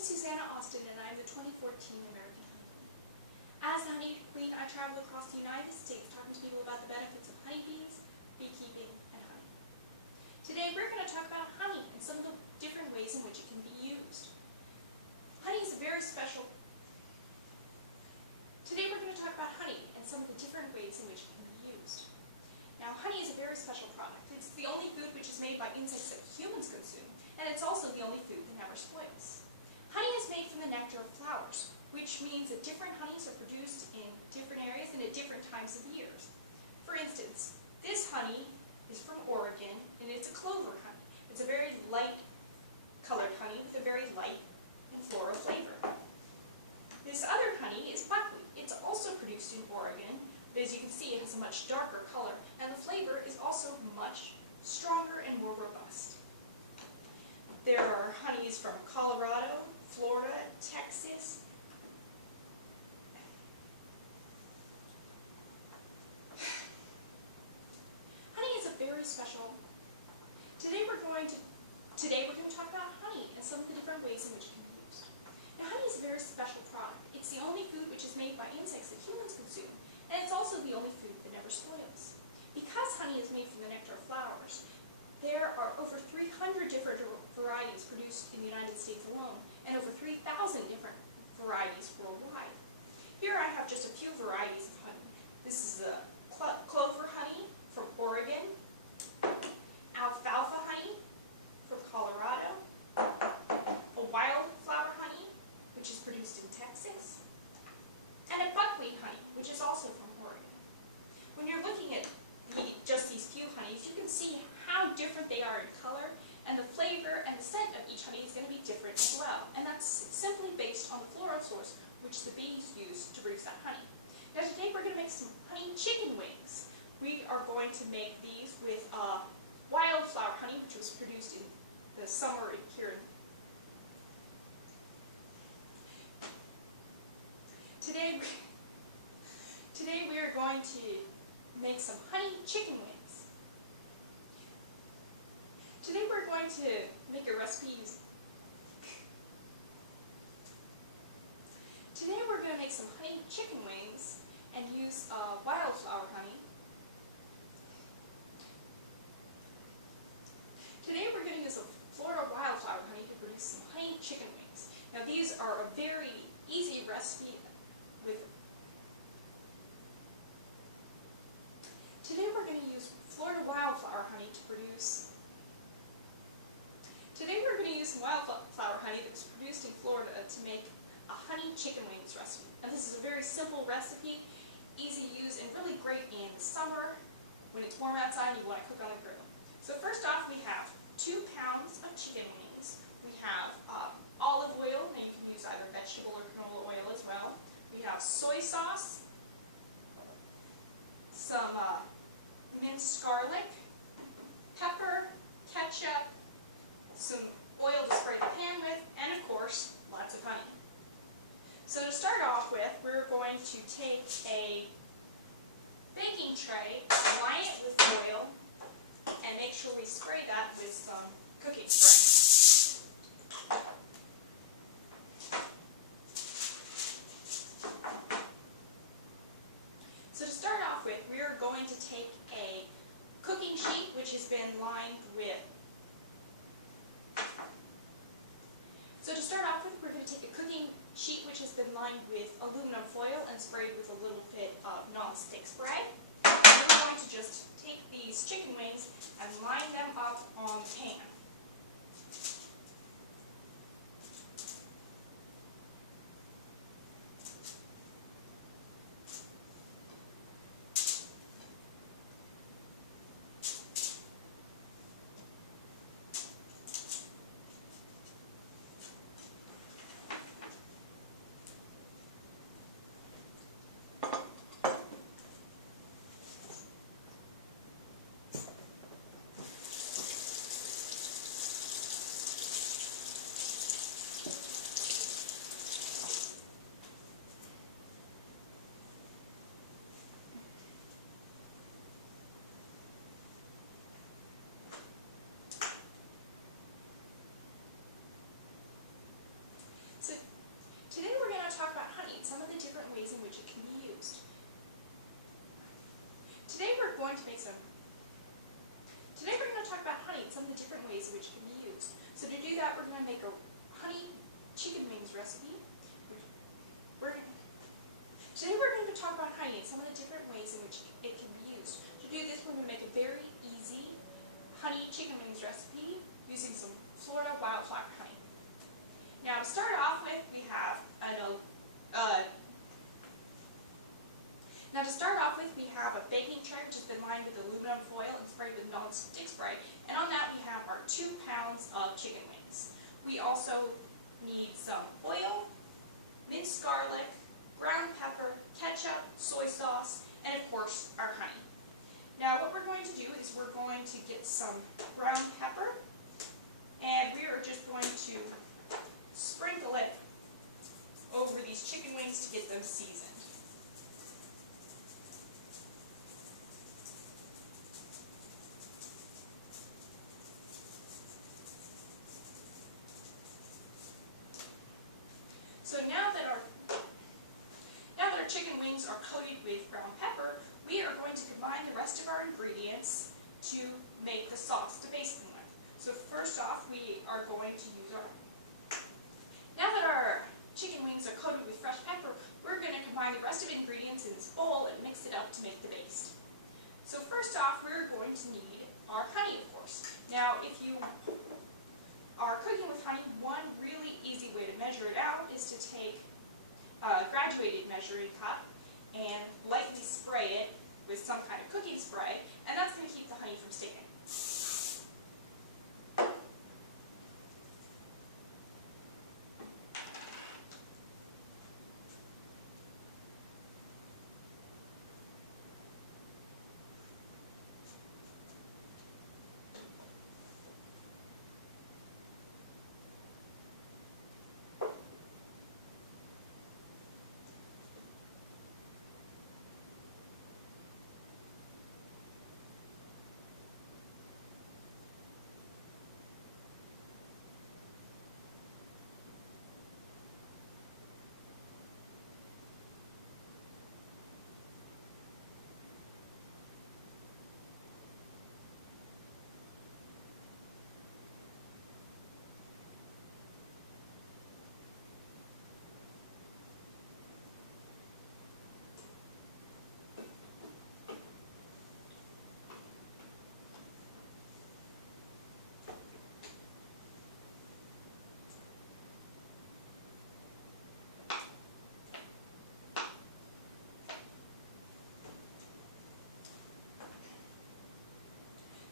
is Susanna Austin, and I am the 2014 American Honey Queen. As the Honey Queen, I travel across the United States talking to people about the benefits of honeybees, beekeeping, and honey. Today we're going to talk about honey and some of the different ways in which it can be used. Honey is a very special... Today we're going to talk about honey and some of the different ways in which it can be used. Now, honey is a very special product. It's the only food which is made by insects that humans consume, and it's also the only food that never spoils. Honey is made from the nectar of flowers, which means that different honeys are produced in different areas and at different times of years. For instance, this honey is from Oregon, and it's a clover honey. It's a very light colored honey with a very light and floral flavor. This other honey is buckwheat. It's also produced in Oregon, but as you can see, it has a much darker color, and the flavor is also much stronger and more robust. There are honeys from Colorado, Florida, Texas. Honey is a very special. Today we're going to talk about honey and some of the different ways in which it can be used. Now, honey is a very special product. It's the only food which is made by insects that humans consume, and it's also the only food that never spoils. Because honey is made from the nectar of flowers, there are over 300 different varieties produced in the United States alone, and over 3,000 different varieties worldwide. Here I have just a few varieties of honey. This is the clover honey from Oregon, alfalfa honey from Colorado, a wildflower honey, which is produced in Texas, and a buckwheat honey, which is also from Oregon. When you're looking at just these few honeys, you can see how different they are in color, and the flavor and the scent of each honey is going to be different as well. And that's simply based on the floral source which the bees use to produce that honey. Now, today we're going to make some honey chicken wings. We are going to make these with wildflower honey, which was produced in the summer here. Today we are going to make some honey chicken wings. Today we're going to make a recipe. Today we're going to make some honey chicken wings and use wildflower honey. Today we're going to use a Florida wildflower honey to produce some honey chicken wings. Now, these are a very easy recipe. Today we're going to use Florida wildflower honey to produce. Today we're going to use some wildflower honey that's produced in Florida to make a honey chicken wings recipe. Now, this is a very simple recipe, easy to use, and really great in the summer when it's warm outside and you want to cook on the grill. So first off, we have 2 pounds of chicken wings. We have olive oil, and you can use either vegetable or canola oil as well. We have soy sauce, some minced garlic, pepper, ketchup, some oil to spray the pan with, and of course, lots of honey. So to start off with, we're going to take a baking tray, line it with oil, and make sure we spray that with some cooking spray. So to start off with, we are going to take a cooking sheet which has been lined with. So to start off with, we're going to take a cooking sheet which has been lined with aluminum foil and sprayed with a little bit of non-stick spray. And we're going to just take these chicken wings and line them up on the pan. Today we're going to talk about honey and some of the different ways in which it can be used. So to do that, we're going to make a honey chicken wings recipe. Today we're going to talk about honey and some of the different ways in which it can be used. To do this, we're going to make a very easy honey chicken wings recipe using some Florida wildflower honey. Now to start off with, we have a baking tray which has been lined with aluminum foil and sprayed with non-stick spray, and on that we have our 2 pounds of chicken wings. We also need some oil, minced garlic, ground pepper, ketchup, soy sauce, and of course our honey. Now what we're going to do is we're going to get some ground pepper, and we are just going to sprinkle it over these chicken wings to get them seasoned. So now that our chicken wings are coated with ground pepper, we are going to combine the rest of our ingredients to make the sauce to baste them with. So first off, we are going to use now that our chicken wings are coated with fresh pepper, we're going to combine the rest of the ingredients in this bowl and mix it up to make the baste. So first off, we're going to need our honey, of course. Now, if you are cooking with honey, one really easy way to measure it out is to take a graduated measuring cup and lightly spray it with some kind of cooking spray, and that's going to keep the honey from sticking.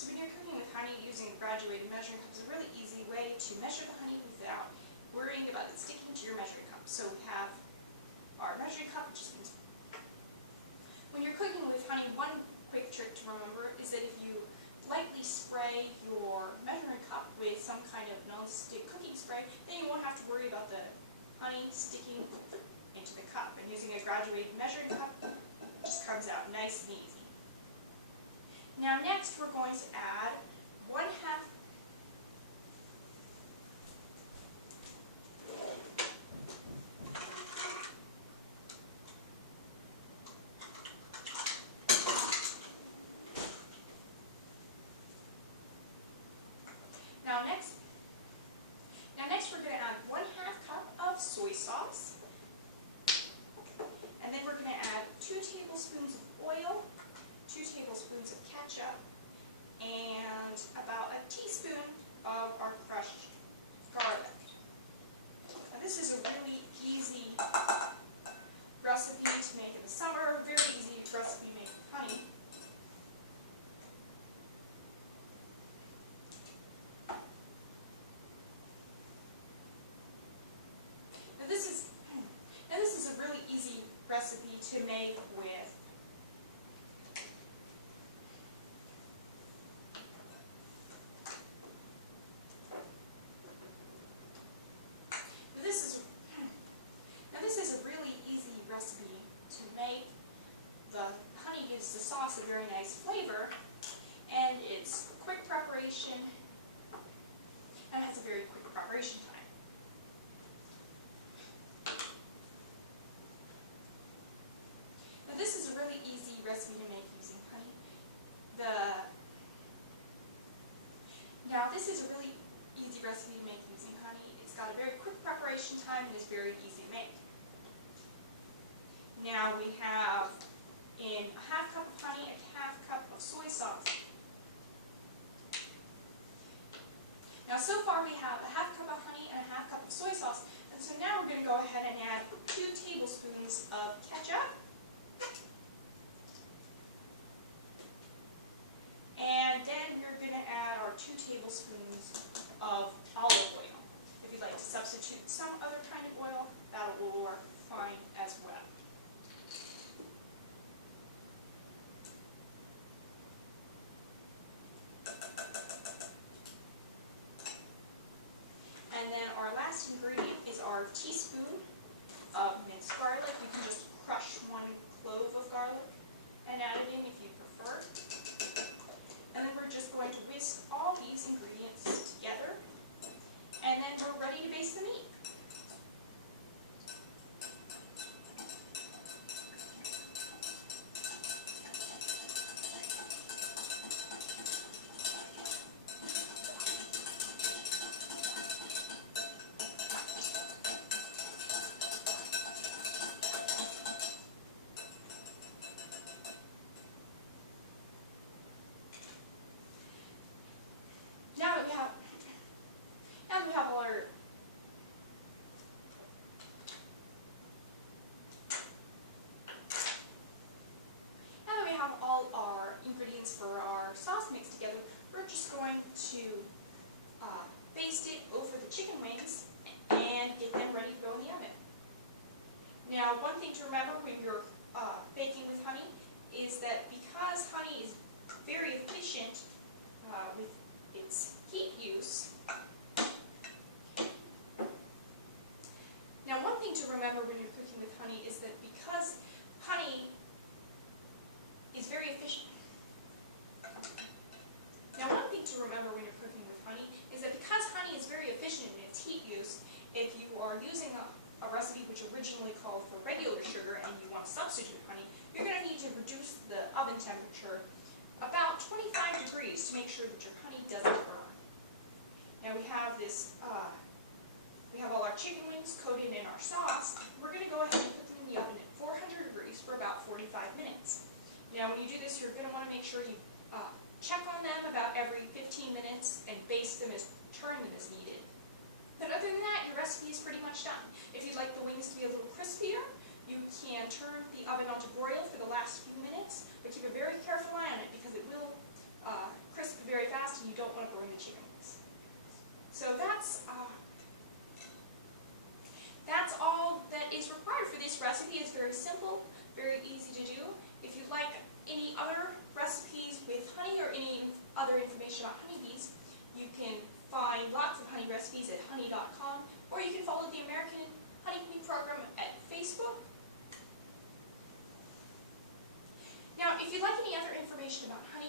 So when you're cooking with honey, using a graduated measuring cup is a really easy way to measure the honey without worrying about it sticking to your measuring cup. So we have our measuring cup, which is when you're cooking with honey, one quick trick to remember is that if you lightly spray your measuring cup with some kind of non-stick cooking spray, then you won't have to worry about the honey sticking into the cup. And using a graduated measuring cup, it just comes out nice and easy. Now next we're going to add 1/2 Next we're going to add 1/2 cup of soy sauce, and then we're going to add 2 tablespoons of oil, 2 tablespoons of ketchup, and about a teaspoon of our crushed garlic. Now this is a really easy recipe to make in the summer, a very easy recipe to make with honey. Now this is a really easy recipe to make with the honey gives the sauce a very nice flavor, and it's quick preparation, and has a very quick preparation time. Now this is a really easy recipe to make using honey. time and is very easy to make. Now we have in a half cup of honey, a half cup of soy sauce. Now so far we have a half cup of honey and a half cup of soy sauce. And so now we're going to go ahead and add 2 tablespoons of ketchup. And then we're going to add our 2 tablespoons of olive oil. If you'd like to substitute some other kind of oil, that will work fine as well. And then our last ingredient is our teaspoon of minced garlic. You can just crush 1 clove of garlic and add it in if you prefer. And then we're just going to whisk all these ingredients together. And then we're ready to baste the meat. Now that we have all our ingredients for our sauce mixed together, we're just going to baste it over the chicken wings and get them ready to go in the oven. Now, one thing to remember when you're baking with honey is that because honey is very efficient with its heat use. Now, one thing to remember when you're cooking with honey is that because honey is very efficient. Now, one thing to remember when you're cooking with honey is that because honey is very efficient in its heat use, if you are using a recipe which originally called for regular sugar and you want to substitute honey, you're going to need to reduce the oven temperature about 25 degrees to make sure that your honey doesn't burn. Now we have this, we have all our chicken wings coated in our sauce. We're going to go ahead and put them in the oven at 400 degrees for about 45 minutes. Now when you do this, you're going to want to make sure you check on them about every 15 minutes and baste them turn them as needed. But other than that, your recipe is pretty much done. If you'd like the wings to be a little crispier, you can turn the oven onto broil for the last few minutes, but keep a very careful eye on it because it will crisp very fast and you don't want to burn the chicken wings. So that's all that is required for this recipe. It's very simple, very easy to do. If you'd like any other recipes with honey or any other information about honeybees, you can find lots of honey recipes at honey.com, or you can follow the American Honeybee Program at Facebook. Now, if you'd like any other information about honey,